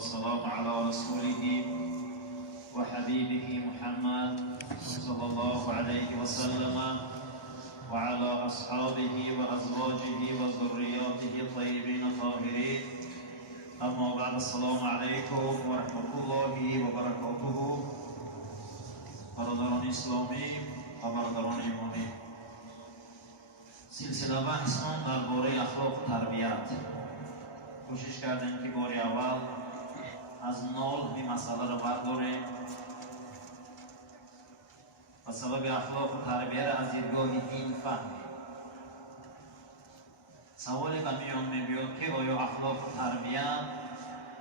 والسلام على رسوله وحبيبه محمد صلى الله عليه وسلم وعلى أصحابه وأزواجه وذرياته الطيبين الطاهرين. أما بعد، السلام عليكم ورحمة الله وبركاته. برادران اسلامی و برادران ایمانی، سلسله بحثمان درباره اخلاق و تربیت. کوشش کردیم که بار اول از نول این مسئله رو برداریم و سبب اخلاق و تربیت را از دیدگاه دین فهمیم. سوالی که میان میبیاد که آیا اخلاق و تربیت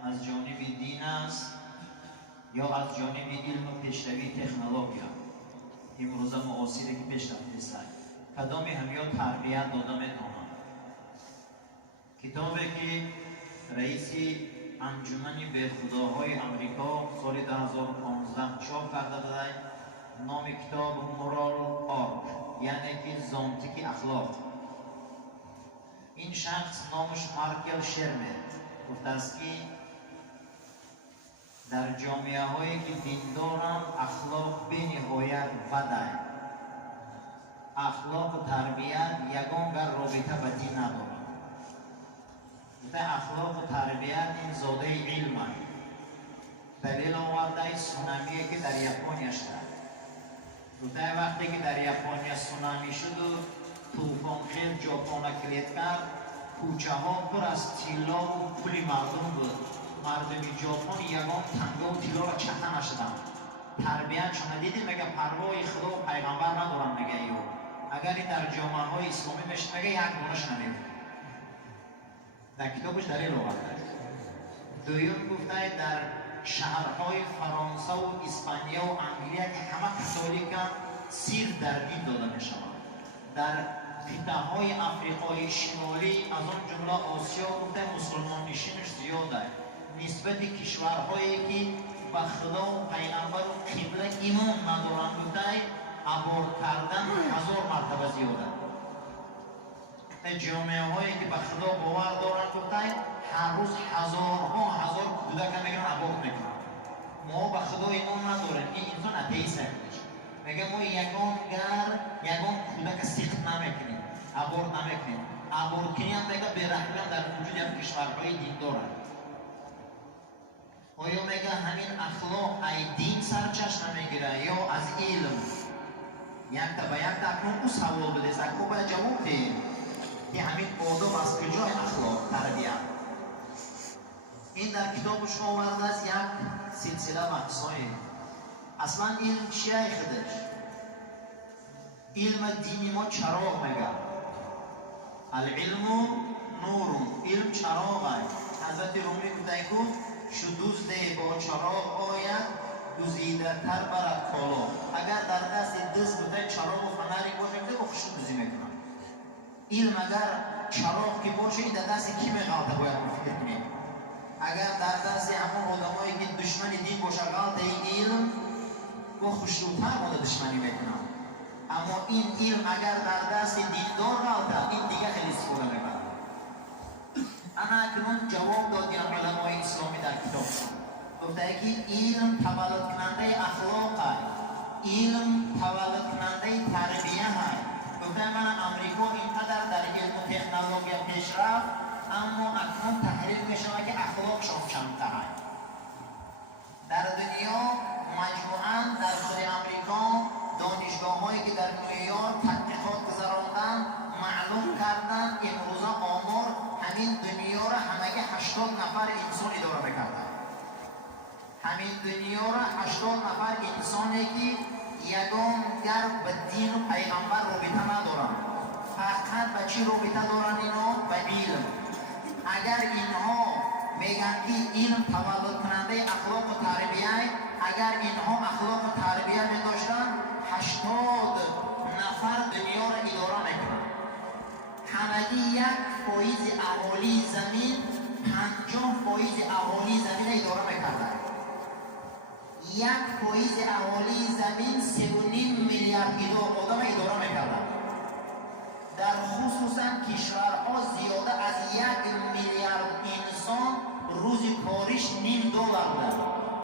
از جانب دین است یا از جانب علم و پیشروی تکنولوژی؟ امروزه معاصره که پیشرفت است، کدامی هم یا تربیت داده میتونه. کتابی که رئیس انجمن بهخداهای امریکا سال 2015 چاپ کرده بوده، نام کتاب مورال آرک، یعنی که زانتیک اخلاق. این شخص نامش مارکل شرمر گفته است که در جامعه هایی که دیندارند اخلاق به نهایت بده. اخلاق و تربیت یگان در رابطه با دین ندارند. اخلاق و تربیت این زاده علم است. دلیل آورده سونامی که در یابانیا شد. وقتی که در یابانیا سونامی شد و طوفان خیز ژاپن را کلید کرد، کوچه ها پر از طلا و پول مردم بود. مردم ژاپن یگان تنگه و طلا را چخه نشدند. تربیت شما دیدید مگه پروای خدا و پیغمبر ندارن مگه یو؟ اگر در جامعه های اسلامی میشد مگه یک دونش نمیبود. در کتابش دلیل آورده. دویم گفته در شهرهای فرانسه و اسپانیا و انگلیه که همه کاتولیکن سیر در دین داده می شود. در قطعه های افریقای شمالی از آن جمله آسیا گفته مسلمان نشینش زیاده. نسبت کشورهایی که به خدا و پیغمبر و قبله ایمان ندارند گفته ابورت کردن 1000 مرتبه زیاده. جامعه هایی که به خدا باور دارند گفته هر روز هزار کودک میگن ابورت میکنن. ما به خدا ایمان نداریم، این انسان اتئیست است. میگه ما یگان کودک سخت نمیکنیم، ابورت نمیکنیم. ابورت کنیم میگه بی‌رحمی در وجود هم کشورهای دیندار است. آیا میگه همین اخلاق ای دین سرچشمه میگیره یا از علم؟ یک تا به یک تا اکنون او سوال بده سکو باید جواب دهیم که همین آداب از کجای اخلاق تربیت. این در کتابش آورده از یک سلسله بحثایی. اصلا علم چیه خودش؟ علم دینی ما چراغ میگه. العلم نور، علم چراغ است. حضرت رومی گفته که شو دزد با چراغ آید گزیده تر برد کالا. اگر در دست دزد بوده چراغ و فنری باشه بوده خوش دوزی میکنن. علم اگر چراغ که باشه این در دست کی میغلطه باید فکر کنیم. اگر در دست همون آدمایی که دشمن دین باشه غلطه این علم و خوشروتر باده دشمنی میکنن. اما این علم اگر در دست دیندار غلطه این دیگه خیلی استفاده میکنن. انا اکنون جواب دادیم علمای اسلامی در کتاب گفته که علم تولد کننده اخلاق است. علم تولد کننده تربیه است. گفته من امریکا اینقدر در علم و تکنولوژی پیشرفت اما اکنون تحلیل میشود که اخلاقشان کمتر است. در دنیا مجموعاً در خود امریکا دانشگاه‌هایی که در نیویورک تحقیقات گذراندن معلوم کردن امروزه آمار همین دنیا را همگی 80 نفر انسان اداره میکردن. همین دنیا را 80 نفر انسانی که یگان گر به دین و پیغمبر رابطه ندارن. فقط به چی رابطه دارن اینا؟ به علم. اگر اینها میگن که علم تولد کننده اخلاق و تربیه، اگر اینها اخلاق و تربیه میداشتن 80 نفر دنیا را اداره میکنن. همگی 1% اهالی زمین 50% اهالی زمین اداره میکردن. 1% اهالی زمین 3.5 میلیارد آدم اداره میکردن. در خصوصا کشورها زیاده از 1 میلیارد انسان روزی کاریش